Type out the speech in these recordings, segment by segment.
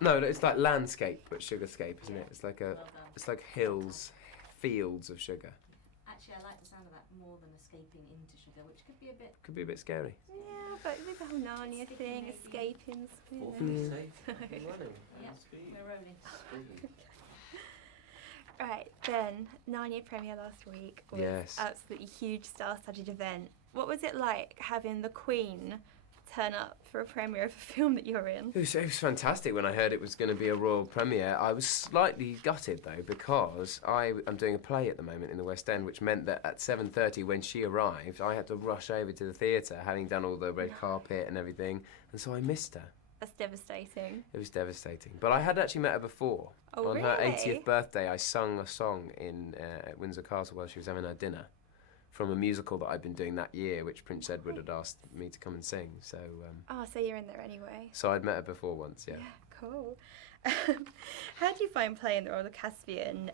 No, it's like landscape, but Sugarscape, isn't it? It's like it's like hills, fields of sugar. Actually, I like the sound of that more than escaping into sugar, which could be a bit... Could be a bit scary. Yeah, but with the whole Narnia thing, escaping. Yeah, we're rolling. Right, then, Narnia premiere last week was absolutely huge star-studded event. What was it like having the Queen turn up for a premiere of a film that you're in? It was fantastic when I heard it was going to be a royal premiere. I was slightly gutted though because I'm doing a play at the moment in the West End, which meant that at 7:30 when she arrived, I had to rush over to the theatre, having done all the red carpet and everything, and so I missed her. That's devastating. It was devastating. But I had actually met her before. Oh, On really? her 80th birthday, I sung a song at Windsor Castle while she was having her dinner, from a musical that I'd been doing that year, which Prince Edward had asked me to come and sing. So. So you're in there anyway. So I'd met her before once, yeah. Yeah, cool. How do you find playing the role of Caspian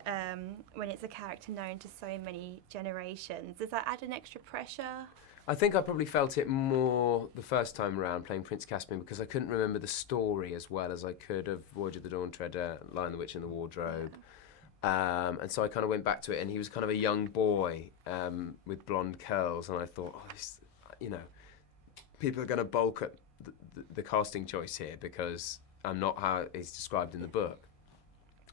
when it's a character known to so many generations? Does that add an extra pressure? I think I probably felt it more the first time around playing Prince Caspian because I couldn't remember the story as well as I could of Voyage of the Dawn Treader, Lion, the Witch and the Wardrobe. And so I kind of went back to it, and he was kind of a young boy with blonde curls, and I thought, people are going to balk at the casting choice here because I'm not how it's described in the book.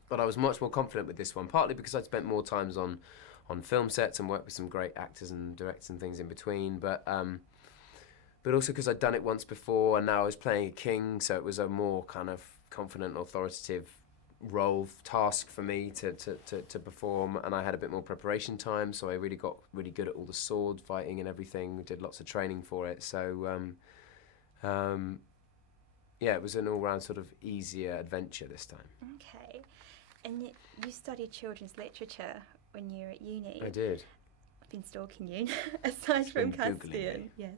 But I was much more confident with this one, partly because I'd spent more times on film sets and worked with some great actors and directors and things in between, but also because I'd done it once before, and now I was playing a king, so it was a more kind of confident, authoritative role task for me to perform, and I had a bit more preparation time, so I really got really good at all the sword fighting and everything. We did lots of training for it, so it was an all-round sort of easier adventure this time. Okay, and you studied children's literature when you were at uni. I did. I've been stalking you. Aside from Caspian, yes.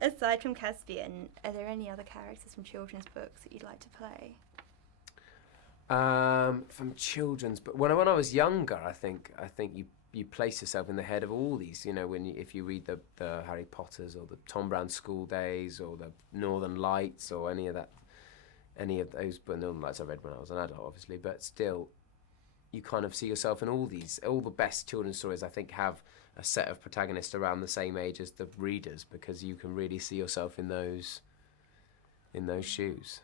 Aside from Caspian, are there any other characters from children's books that you'd like to play? From children's, but when I was younger, I think you place yourself in the head of all these. If you read the Harry Potters or the Tom Brown School Days or the Northern Lights or any of those. But Northern Lights I read when I was an adult, obviously. But still, you kind of see yourself in all these. All the best children's stories, I think, have a set of protagonists around the same age as the readers because you can really see yourself in those shoes.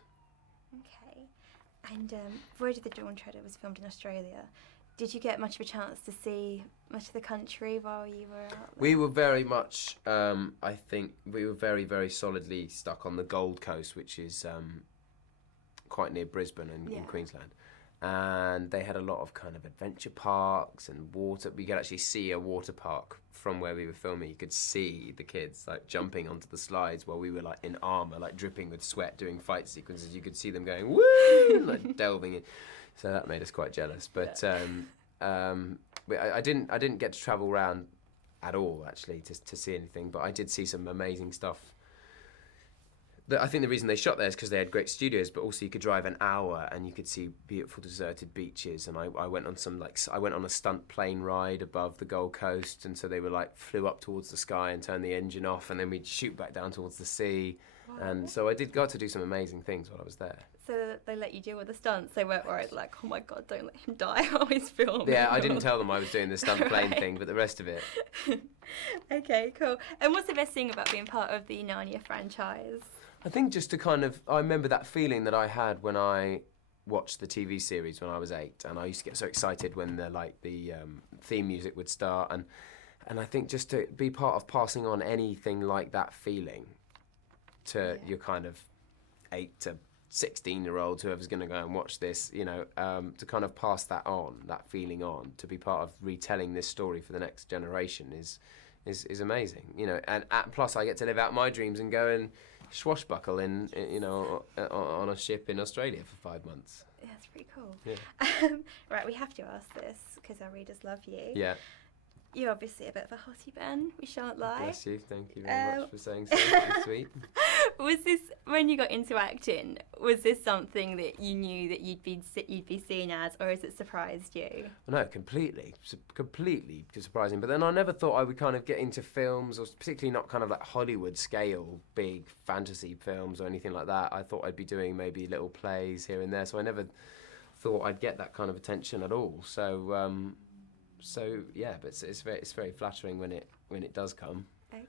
Okay. And Voyage of the Dawn Treader was filmed in Australia. Did you get much of a chance to see much of the country while you were out there? We were very much, I think, we were very, very solidly stuck on the Gold Coast, which is quite near Brisbane in Queensland. And they had a lot of kind of adventure parks and water. We could actually see a water park from where we were filming. You could see the kids like jumping onto the slides while we were like in armour, like dripping with sweat, doing fight sequences. You could see them going woo, like delving in. So that made us quite jealous. But I didn't get to travel around at all actually to see anything. But I did see some amazing stuff. I think the reason they shot there is because they had great studios, but also you could drive an hour and you could see beautiful deserted beaches. And I went on I went on a stunt plane ride above the Gold Coast, and so they were like flew up towards the sky and turned the engine off, and then we'd shoot back down towards the sea. Wow. And so I got to do some amazing things while I was there. So they let you deal with the stunts. They weren't worried like, oh my God, don't let him die while he's filming. Yeah, I didn't tell them I was doing the stunt plane thing, but the rest of it. Okay, cool. And what's the best thing about being part of the Narnia franchise? I think just to I remember that feeling that I had when I watched the TV series when I was 8, and I used to get so excited when the theme music would start, and I think just to be part of passing on anything like that feeling to your kind of 8 to 16-year-olds, whoever's going to go and watch this, to kind of pass that feeling on, to be part of retelling this story for the next generation is amazing, and plus I get to live out my dreams and go and swashbuckle on a ship in Australia for 5 months. Yeah, that's pretty cool. Yeah. Right, we have to ask this because our readers love you. Yeah. You're obviously a bit of a hottie, Ben. We shan't lie. Bless you. Thank you very much for saying so. Sweet. Was this, when you got into acting, was this something that you knew that you'd be seen as, or has it surprised you? No, completely surprising. But then I never thought I would kind of get into films, or particularly not kind of like Hollywood scale, big fantasy films or anything like that. I thought I'd be doing maybe little plays here and there, so I never thought I'd get that kind of attention at all. So, yeah, but it's very flattering when it does come. Okay,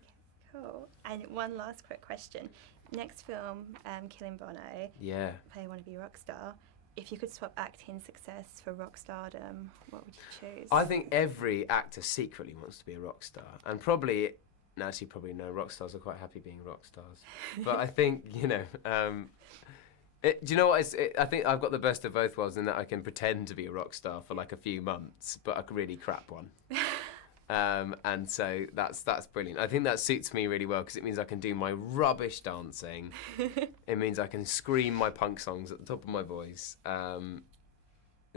cool. And one last quick question. Next film, Killing Bono. Yeah. Play Wanna Be a Rock Star. If you could swap acting success for rock stardom, what would you choose? I think every actor secretly wants to be a rock star, and probably no, rock stars are quite happy being rock stars. But I think, do you know what? I think I've got the best of both worlds in that I can pretend to be a rock star for like a few months, but a really crap one. And so that's brilliant. I think that suits me really well because it means I can do my rubbish dancing. It means I can scream my punk songs at the top of my voice. The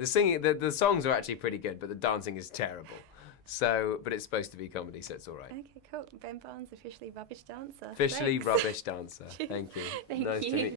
singing, the songs are actually pretty good, but the dancing is terrible. So, but it's supposed to be comedy, so it's all right. Okay, cool. Ben Barnes, officially rubbish dancer. Officially Thanks. rubbish dancer. Thank you. Thank Nice you. to meet you.